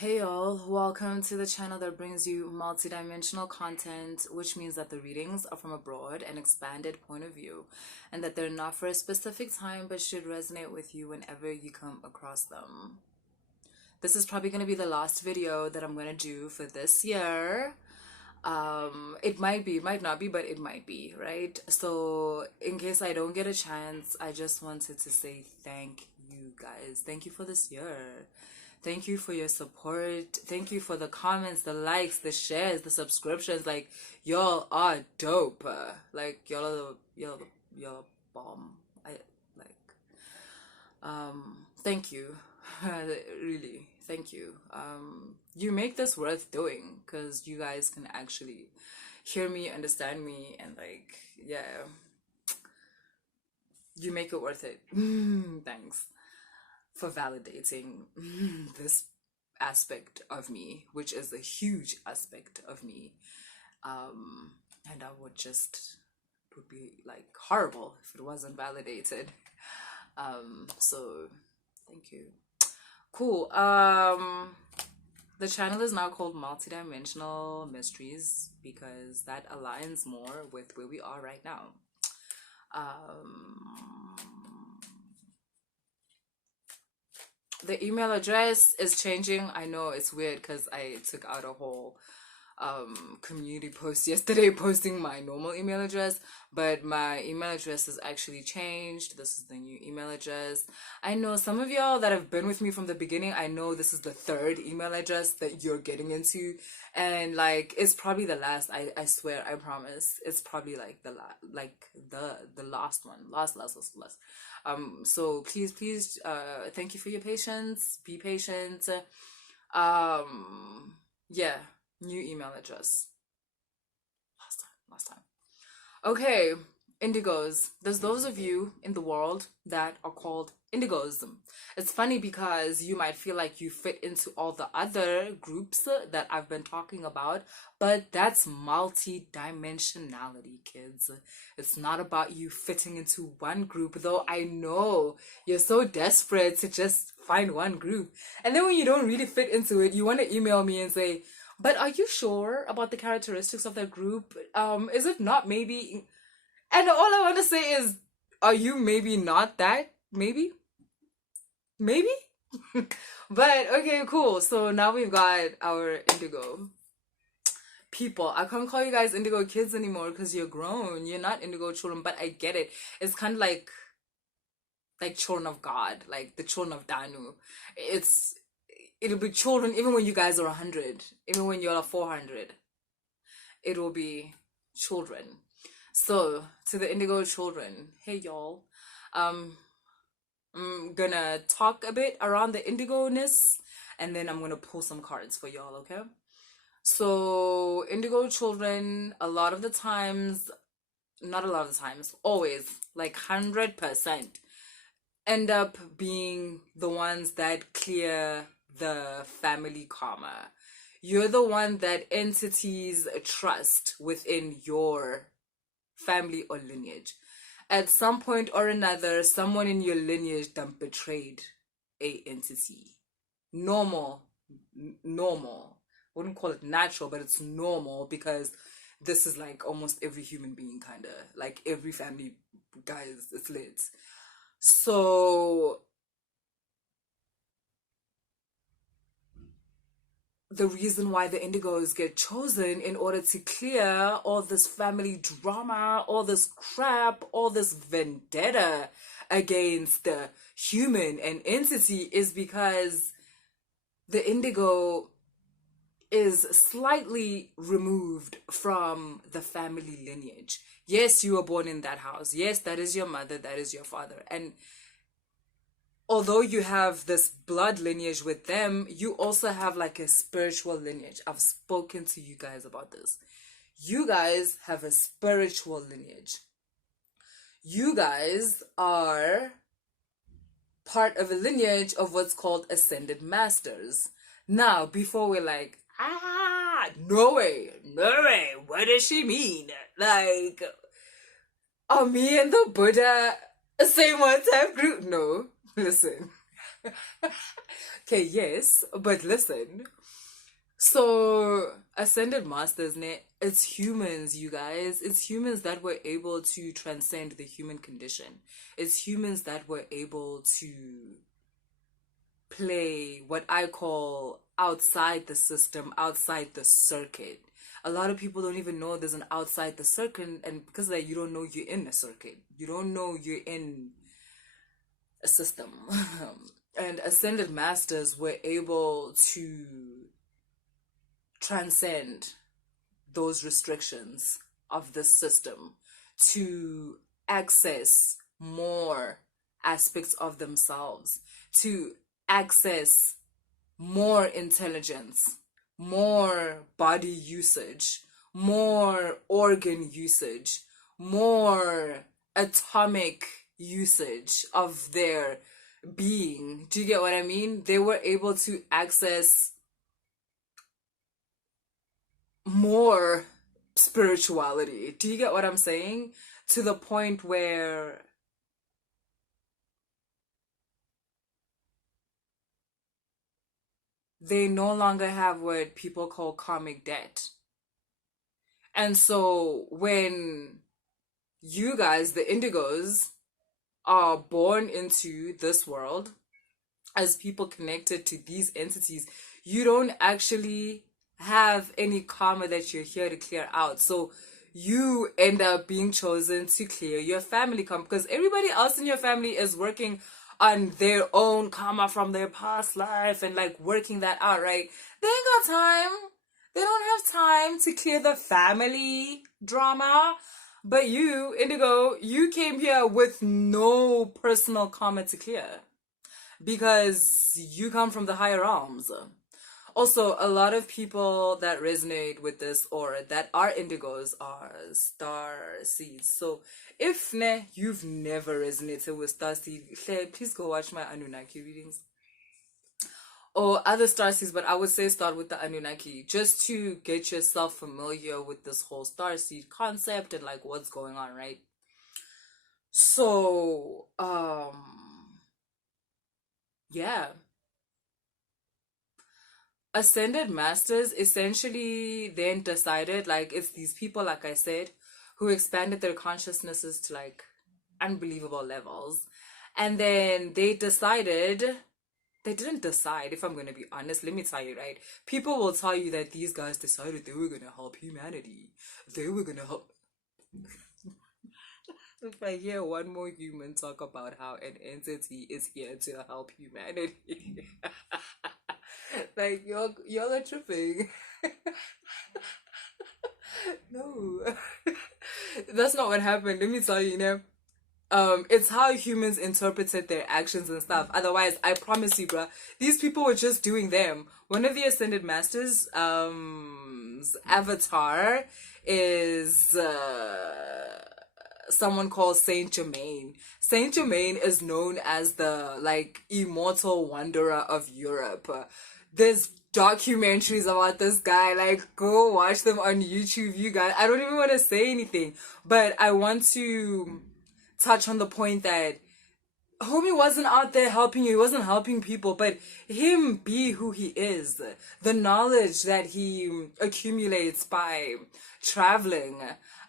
Hey y'all, welcome to the channel that brings you multidimensional content, which means that the readings are from a broad and expanded point of view, and that they're not for a specific time but should resonate with you whenever you come across them. This is probably going to be the last video that I'm going to do for this year. It might be, it might not be, but it might be, right? So in case I don't get a chance, I just wanted to say thank you guys. Thank you for this year. Thank you for your support. Thank you for the comments, the likes, the shares, the subscriptions. Like, y'all are dope. Like, y'all are bomb. I like. Thank you. Really, thank you. You make this worth doing because you guys can actually hear me, understand me, and like, yeah, you make it worth it. Thanks for validating this aspect of me, which is a huge aspect of me. And it would be like horrible if it wasn't validated. So thank you. Cool. The channel is now called Multidimensional Mysteries because that aligns more with where we are right now. The email address is changing. I know it's weird because I took out a whole community post yesterday posting my normal email address, but my email address has actually changed. This is the new email address. I know some of y'all that have been with me from the beginning, I know this is the third email address that you're getting into, and like it's probably the last. I swear, I promise, it's probably like the last one, last. So please thank you for your patience. Be patient. Yeah, new email address. Last time. Okay, indigos. There's those of you in the world that are called indigos. It's funny because you might feel like you fit into all the other groups that I've been talking about, but that's multi-dimensionality, kids. It's not about you fitting into one group, though I know you're so desperate to just find one group. And then when you don't really fit into it, you want to email me and say, but are you sure about the characteristics of that group? Is it not maybe? And all I want to say is, are you maybe not that? Maybe? Maybe? But okay, cool. So now we've got our indigo people. I can't call you guys indigo kids anymore because you're grown. You're not indigo children, but I get it. It's kind of like children of God, like the children of Danu. It'll be children even when you guys are 100, even when you're 400. It will be children. So to the indigo children, hey y'all. I'm gonna talk a bit around the indigo-ness, and then I'm gonna pull some cards for y'all, okay? So indigo children, a lot of the times, not a lot of the times, always, like 100%, end up being the ones that clear the family karma. You're the one that entities trust within your family or lineage. At some point or another, someone in your lineage done betrayed a entity. Normal. Wouldn't call it natural, but it's normal because this is like almost every human being, kind of like every family, guys. It's lit. So the reason why the indigos get chosen in order to clear all this family drama, all this crap, all this vendetta against the human and entity is because the indigo is slightly removed from the family lineage. Yes, you were born in that house. Yes, that is your mother, that is your father. And although you have this blood lineage with them, you also have like a spiritual lineage. I've spoken to you guys about this. You guys have a spiritual lineage. You guys are part of a lineage of what's called ascended masters. Now, before we're like, no way, what does she mean? Like, are me and the Buddha the same one type group? No. Listen, Okay, yes, but listen. So, ascended masters, it's humans, you guys. It's humans that were able to transcend the human condition. It's humans that were able to play what I call outside the system, outside the circuit. A lot of people don't even know there's an outside the circuit, and because of that, you don't know you're in a circuit. You don't know you're in a system. And ascended masters were able to transcend those restrictions of the system to access more aspects of themselves, to access more intelligence, more body usage, more organ usage, more atomic usage of their being. Do you get what I mean? They were able to access more spirituality. Do you get what I'm saying? To the point where they no longer have what people call karmic debt. And so when you guys, the Indigos, are born into this world as people connected to these entities, you don't actually have any karma that you're here to clear out. So you end up being chosen to clear your family karma, because everybody else in your family is working on their own karma from their past life and like working that out, right? They ain't got time. They don't have time to clear the family drama. But you, Indigo, you came here with no personal karma to clear because you come from the higher realms. Also, a lot of people that resonate with this aura that are indigos are star seeds. So if you've never resonated with star seed, please go watch my Anunnaki readings or other star seeds, but I would say start with the Anunnaki just to get yourself familiar with this whole star seed concept and like what's going on, right? So yeah, ascended masters essentially then decided, like, it's these people, like I said, who expanded their consciousnesses to like unbelievable levels, and then they decided, they didn't decide, if I'm going to be honest, let me tell you, right? People will tell you that these guys decided they were going to help humanity, they were going to help. If I hear one more human talk about how an entity is here to help humanity, like y'all are tripping. No, that's not what happened. Let me tell you, it's how humans interpreted their actions and stuff. Otherwise, I promise you, bruh, these people were just doing them. One of the ascended masters, avatar is someone called Saint Germain. Saint Germain is known as the like immortal wanderer of Europe. There's documentaries about this guy. Like, go watch them on YouTube, you guys. I don't even want to say anything, but I want to touch on the point that homie wasn't out there helping you. He wasn't helping people, but him be who he is, the knowledge that he accumulates by traveling,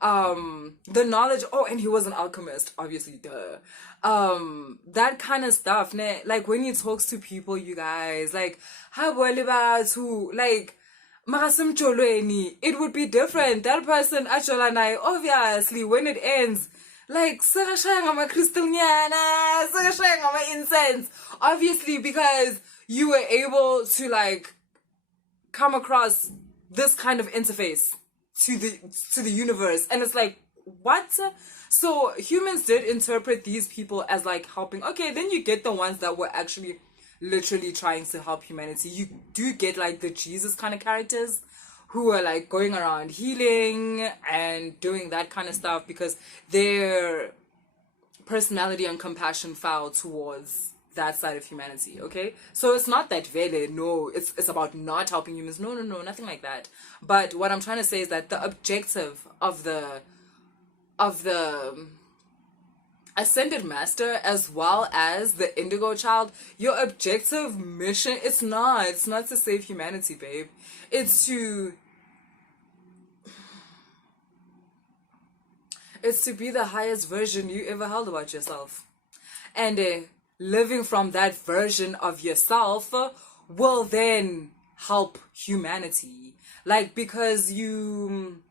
the knowledge. Oh, and he was an alchemist, obviously, duh. That kind of stuff, ne? Like when he talks to people, you guys, like how who like it would be different. That person, actually, obviously, when it ends, like crystal incense, obviously, because you were able to like come across this kind of interface to the universe, and it's like, what? So humans did interpret these people as like helping. Okay, then you get the ones that were actually literally trying to help humanity. You do get like the Jesus kind of characters who are like going around healing and doing that kind of stuff because their personality and compassion fell towards that side of humanity. Okay, so it's not that vele, no, it's about not helping humans, no, nothing like that. But what I'm trying to say is that the objective of the Ascended Master as well as the Indigo Child, your objective mission, it's not to save humanity, babe. It's to be the highest version you ever held about yourself. And living from that version of yourself will then help humanity. Like, because you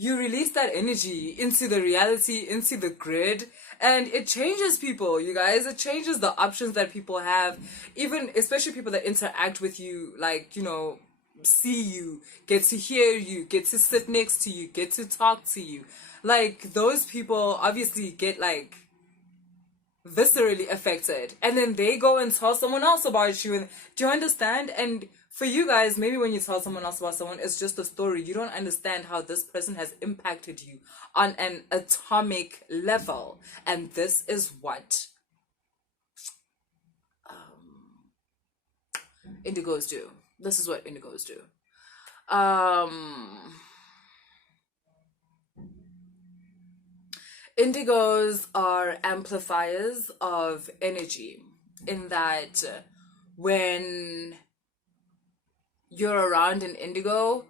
release that energy into the reality, into the grid, and it changes people, you guys. It changes the options that people have, even especially people that interact with you, like, you know, see you, get to hear you, get to sit next to you, get to talk to you. Like, those people obviously get like viscerally affected, and then they go and tell someone else about you. And do you understand? And for you guys, maybe when you tell someone else about someone, it's just a story. You don't understand how this person has impacted you on an atomic level. And this is what indigos do. This is what indigos do. Indigos are amplifiers of energy, in that when you're around an indigo,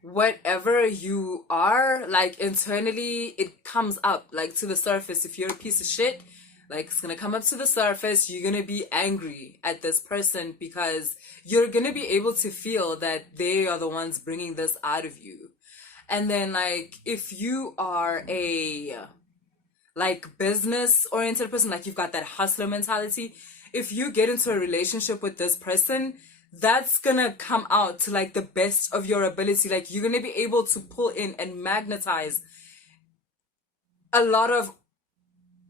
whatever you are, like, internally, it comes up, like, to the surface. If you're a piece of shit, like, it's gonna come up to the surface. You're gonna be angry at this person because you're gonna be able to feel that they are the ones bringing this out of you. And then, like, if you are a, like, business oriented person, like, you've got that hustler mentality, if you get into a relationship with this person, that's gonna come out to, like, the best of your ability. Like, you're gonna be able to pull in and magnetize a lot of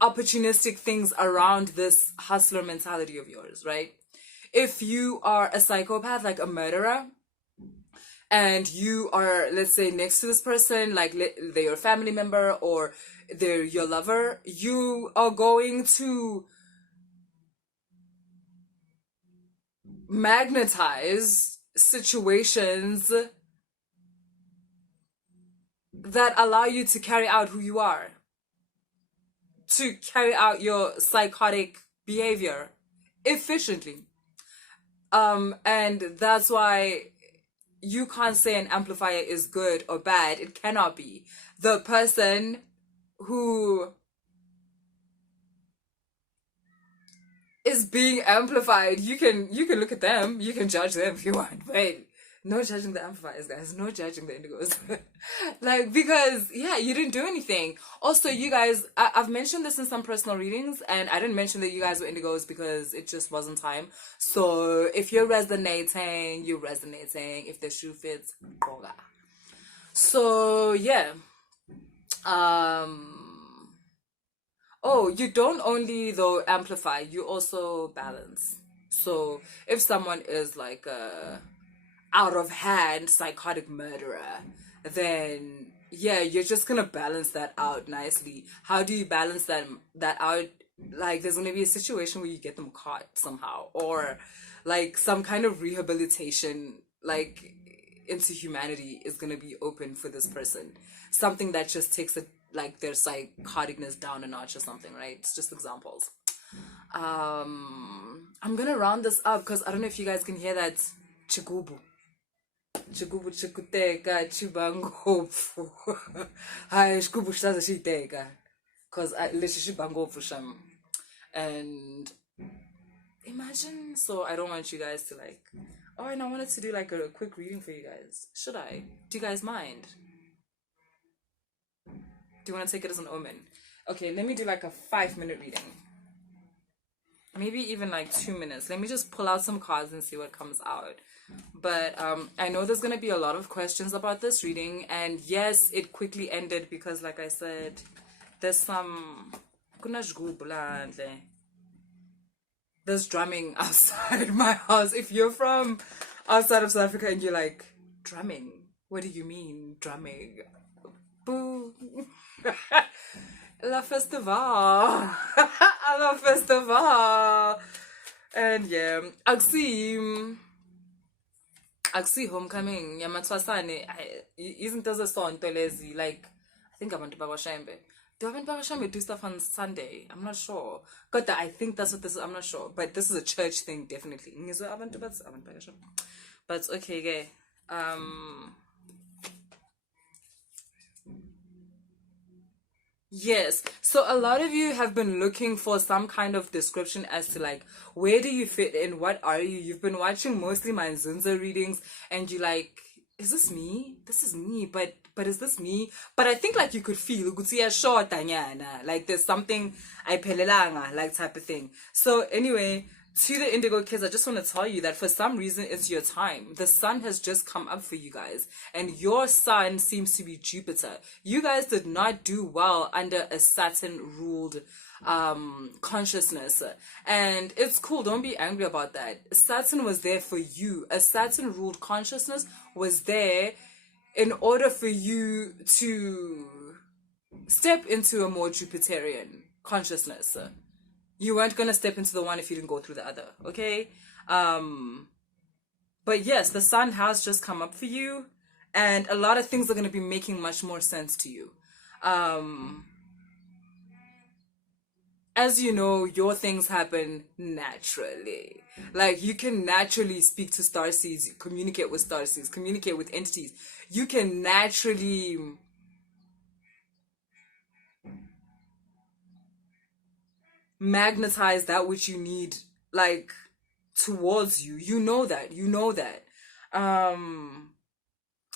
opportunistic things around this hustler mentality of yours, right? If you are a psychopath, like a murderer, and you are, let's say, next to this person, like they're your family member or they're your lover, you are going to magnetize situations that allow you to carry out who you are, to carry out your psychotic behavior efficiently. And that's why you can't say an amplifier is good or bad. It cannot be. The person who is being amplified, you can look at them, you can judge them if you want, but no judging the amplifiers, guys. No judging the indigos. Like, because, yeah, you didn't do anything. Also, you guys, I've mentioned this in some personal readings, and I didn't mention that you guys were indigos because it just wasn't time. So if you're resonating, you're resonating. If the shoe fits, boga. So, yeah. Oh, you don't only, though, amplify, you also balance. So if someone is like a out of hand psychotic murderer, then yeah, you're just gonna balance that out nicely. How do you balance that out? Like, there's gonna be a situation where you get them caught somehow, or like some kind of rehabilitation, like, into humanity is gonna be open for this person. Something that just takes it, like, their psychoticness down a notch or something, right? It's just examples. I'm gonna round this up because I don't know if you guys can hear that chigubu chikuteka chibangopfu. Hi, shkubu shtaza shiteka. Because I literally bangopfu sham. And imagine, so I don't want you guys to, like, oh, and I wanted to do like a quick reading for you guys. Should I? Do you guys mind? Do you want to take it as an omen? Okay, let me do like a 5-minute reading. Maybe even like 2 minutes. Let me just pull out some cards and see what comes out. But I know there's going to be a lot of questions about this reading. And yes, it quickly ended because, like I said, there's some... There's drumming outside my house. If you're from outside of South Africa and you're like, drumming? What do you mean, drumming? Boo. La festival. La festival. And yeah, Aksi homecoming. Yamatwasane. Isn't there a song, Tolezi? Like, I think I want to Bagwashembe. do Abantbakashame do stuff on Sunday? I'm not sure. But I think that's what this is. I'm not sure. But this is a church thing, definitely. But okay, okay. Yes. So a lot of you have been looking for some kind of description as to like, where do you fit in? What are you? You've been watching mostly my Nzunza readings and you like, is this me? This is me, but is this me? But I think like you could feel like there's something I pelelanga, like type of thing. So anyway, to the Indigo kids, I just want to tell you that for some reason it's your time. The sun has just come up for you guys, and your sun seems to be Jupiter. You guys did not do well under a Saturn ruled consciousness, and it's cool. Don't be angry about that. Saturn was there for you. A Saturn ruled consciousness was there in order for you to step into a more Jupiterian consciousness. You weren't gonna step into the one if you didn't go through the other, okay? But yes, the sun has just come up for you, and a lot of things are gonna be making much more sense to you. As you know, your things happen naturally. Like, you can naturally speak to starseeds, communicate with starseeds, communicate with entities. You can naturally magnetize that which you need, like, towards you. You know that.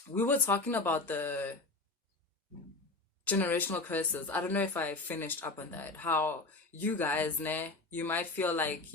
We were talking about the generational curses. I don't know if I finished up on that. How you guys, you might feel like,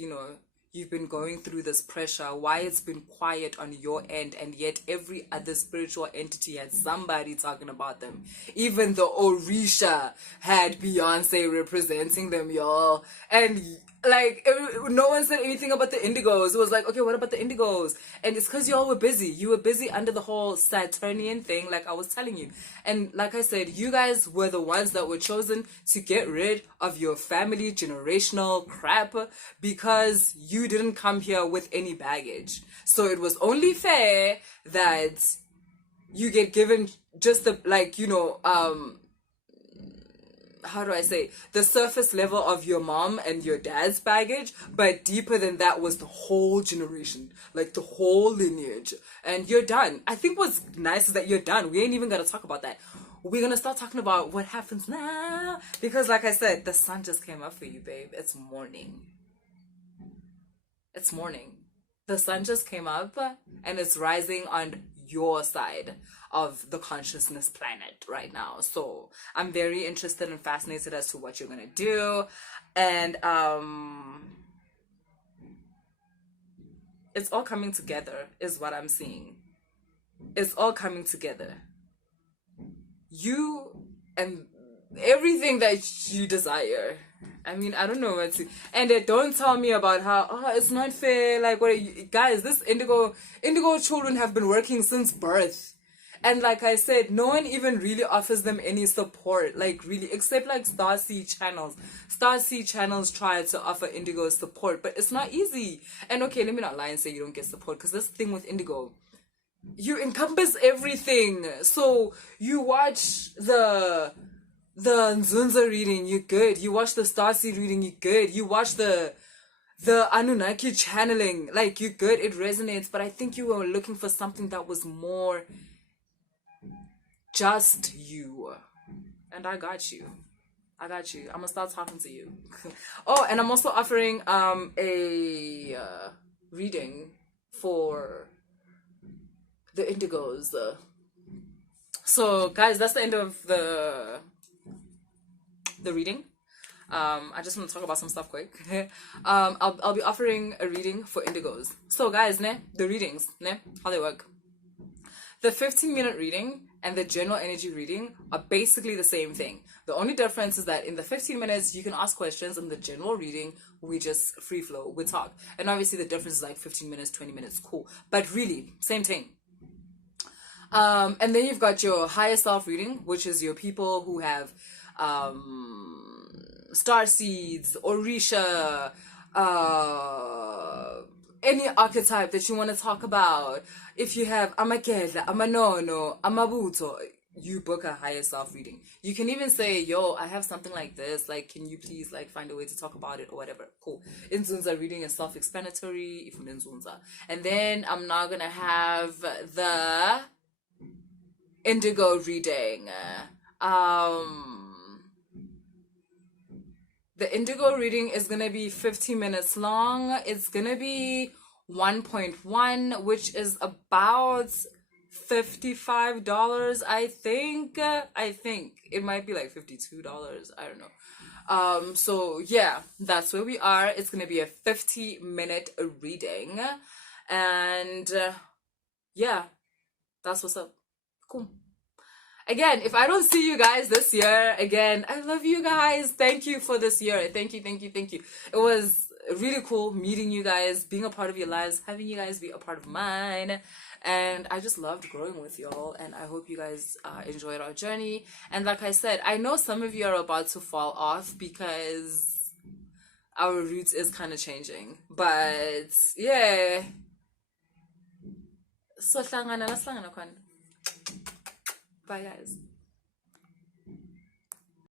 you've been going through this pressure, why it's been quiet on your end, and yet every other spiritual entity had somebody talking about them. Even the Orisha had Beyonce representing them, y'all. And like, no one said anything about the Indigos. It was like, okay, what about the Indigos? And it's because y'all were busy. You were busy under the whole Saturnian thing, like I was telling you. And like I said, you guys were the ones that were chosen to get rid of your family generational crap because you didn't come here with any baggage. So it was only fair that you get given just the, like, how do I say, the surface level of your mom and your dad's baggage, but deeper than that was the whole generation, like the whole lineage. And you're done. I think what's nice is that you're done. We ain't even gonna talk about that. We're gonna start talking about what happens now, because like I said, the sun just came up for you, babe. It's morning. The sun just came up and it's rising on your side of the consciousness planet right now. So I'm very interested and fascinated as to what you're gonna do. And it's all coming together is what I'm seeing. It's all coming together. You and everything that you desire. I mean, I don't know what to... And don't tell me about how, it's not fair. Like, what guys, this Indigo children have been working since birth. And like I said, no one even really offers them any support. Like, really, except like Starseed channels. Starseed channels try to offer Indigo support, but it's not easy. And okay, let me not lie and say you don't get support, because this thing with Indigo, you encompass everything. So you watch the Nzunza reading, you're good. You watch the Starseed reading, you're good. You watch the Anunnaki channeling, like, you're good. It resonates. But I think you were looking for something that was more just you. And I got you. I'm gonna start talking to you. Oh, and I'm also offering a reading for the Indigos. So guys, that's the end of the reading. I just want to talk about some stuff quick. I'll be offering a reading for Indigos. So guys, the readings, how they work. The 15-minute reading and the general energy reading are basically the same thing. The only difference is that in the 15 minutes, you can ask questions. In the general reading, we just free flow, we talk. And obviously the difference is like 15 minutes, 20 minutes, cool. But really, same thing. And then you've got your higher self reading, which is your people who have star seeds, Orisha, any archetype that you want to talk about. If you have Amakela, Amanono, Amabuto, you book a higher self reading. You can even say, yo, I have something like this, like, can you please like find a way to talk about it or whatever. Cool. Nzunza reading is self-explanatory from Nzunza. And then I'm now gonna have the Indigo reading. The Indigo reading is gonna be 15 minutes long. It's gonna be 1.1, which is about $55, I think. It might be like $52, I don't know. So yeah, that's where we are. It's gonna be a 50-minute reading. And yeah, that's what's up. Cool. Again, if I don't see you guys this year, again, I love you guys. Thank you for this year. Thank you. It was really cool meeting you guys, being a part of your lives, having you guys be a part of mine. And I just loved growing with y'all. And I hope you guys enjoyed our journey. And like I said, I know some of you are about to fall off because our roots is kind of changing. But yeah. So, bye guys.